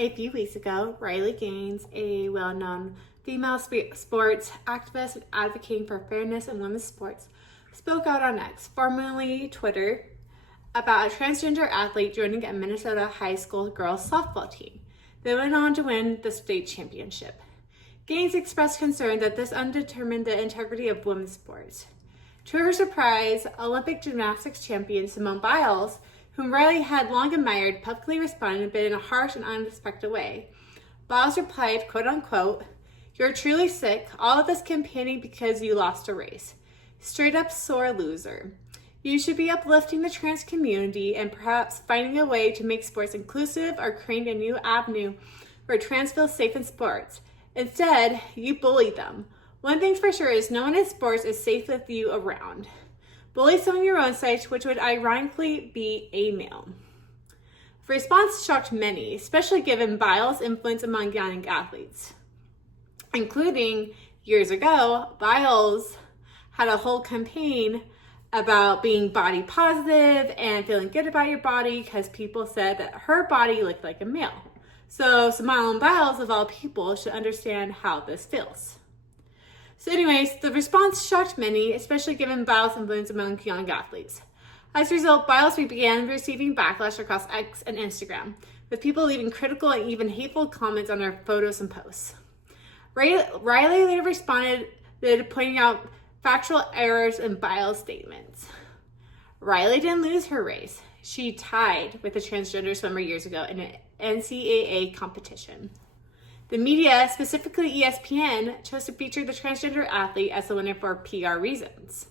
A few weeks ago, Riley Gaines, a well-known female sports activist advocating for fairness in women's sports, spoke out on X, formerly Twitter, about a transgender athlete joining a Minnesota high school girls softball team. They went on to win the state championship. Gaines expressed concern that this undermined the integrity of women's sports. To her surprise, Olympic gymnastics champion Simone Biles, whom Riley had long admired, publicly responded, but in a harsh and unexpected way. Biles replied, quote unquote, "You're truly sick, all of this campaigning because you lost a race. Straight up sore loser. You should be uplifting the trans community and perhaps finding a way to make sports inclusive or creating a new avenue where trans feel safe in sports. Instead, you bully them. One thing's for sure is no one in sports is safe with you around. Bully someone your own size, which would ironically be a male." The response shocked many, especially given Biles' influence among young athletes. Including, years ago, Biles had a whole campaign about being body positive and feeling good about your body because people said that her body looked like a male. So Simone Biles, of all people, should understand how this feels. So anyways, the response shocked many, especially given Biles' influence among young athletes. As a result, Biles began receiving backlash across X and Instagram, with people leaving critical and even hateful comments on her photos and posts. Riley later responded, pointing out factual errors in Biles' statements. Riley didn't lose her race. She tied with a transgender swimmer years ago in an NCAA competition. The media, specifically ESPN, chose to feature the transgender athlete as the winner for PR reasons.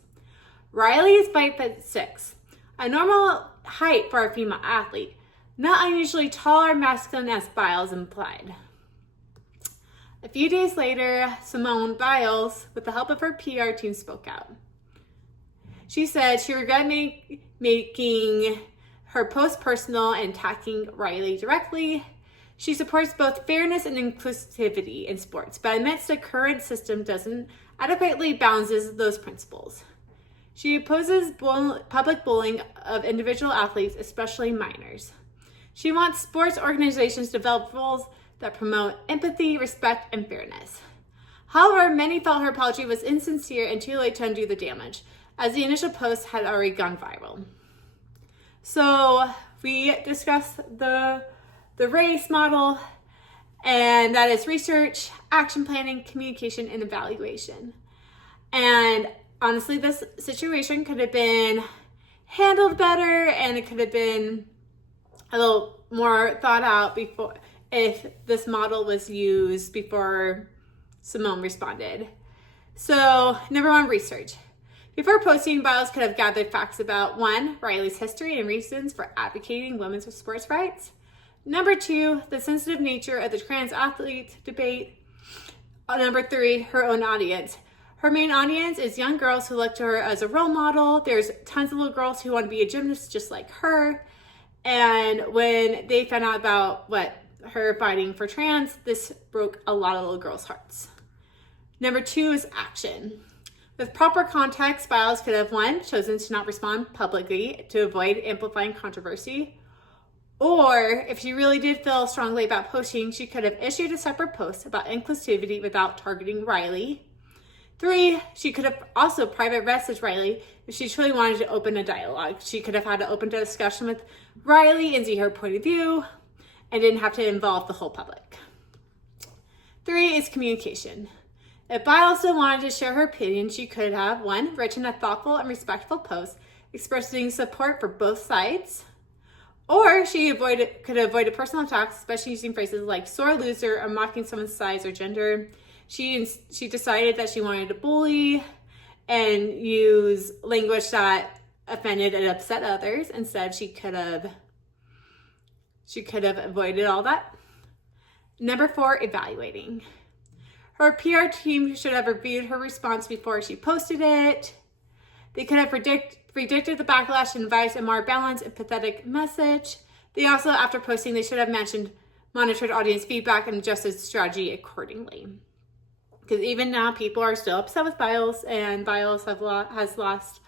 Riley is 5'6", a normal height for a female athlete, not unusually tall or masculine as Biles implied. A few days later, Simone Biles, with the help of her PR team, spoke out. She said she regretted making her post personal and attacking Riley directly. She supports both fairness and inclusivity in sports, but admits the current system doesn't adequately balances those principles. She opposes public bullying of individual athletes, especially minors. She wants sports organizations to develop rules that promote empathy, respect, and fairness. However, many felt her apology was insincere and too late to undo the damage, as the initial post had already gone viral. So we discussed the RACE model, and that is research, action planning, communication, and evaluation. And honestly, this situation could have been handled better, and it could have been a little more thought out before if this model was used before Simone responded. So, number one, research. Before posting, Biles could have gathered facts about 1, Riley's history and reasons for advocating women's sports rights. Number 2, the sensitive nature of the trans athlete debate. Number 3, her own audience. Her main audience is young girls who look to her as a role model. There's tons of little girls who want to be a gymnast just like her. And when they found out about her fighting for trans, this broke a lot of little girls' hearts. Number 2 is action. With proper context, Biles could have 1, chosen to not respond publicly to avoid amplifying controversy. Or, if she really did feel strongly about posting, she could have issued a separate post about inclusivity without targeting Riley. 3, she could have also private messaged Riley if she truly wanted to open a dialogue. She could have had to open a discussion with Riley and see her point of view, and didn't have to involve the whole public. 3 is communication. If Biles still wanted to share her opinion, she could have 1, written a thoughtful and respectful post expressing support for both sides. Or she could have avoided personal attacks, especially using phrases like sore loser or mocking someone's size or gender. She decided that she wanted to bully and use language that offended and upset others. Instead, she could have avoided all that. Number 4, evaluating. Her PR team should have reviewed her response before she posted it. They could have predicted the backlash and advised a more balanced, empathetic message. They also, after posting, they should have monitored audience feedback and adjusted strategy accordingly. Because even now, people are still upset with Biles, and Biles has lost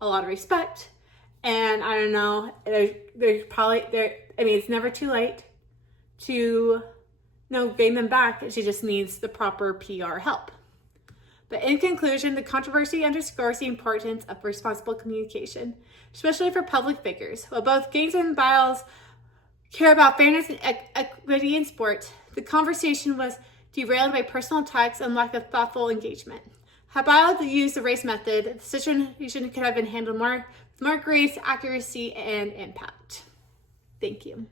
a lot of respect. And I don't know, there's probably, it's never too late to gain them back. She just needs the proper PR help. But in conclusion, the controversy underscores the importance of responsible communication, especially for public figures. While both Gaines and Biles care about fairness and equity in sport, the conversation was derailed by personal attacks and lack of thoughtful engagement. Had Biles used the race method, the situation could have been handled with more grace, accuracy, and impact. Thank you.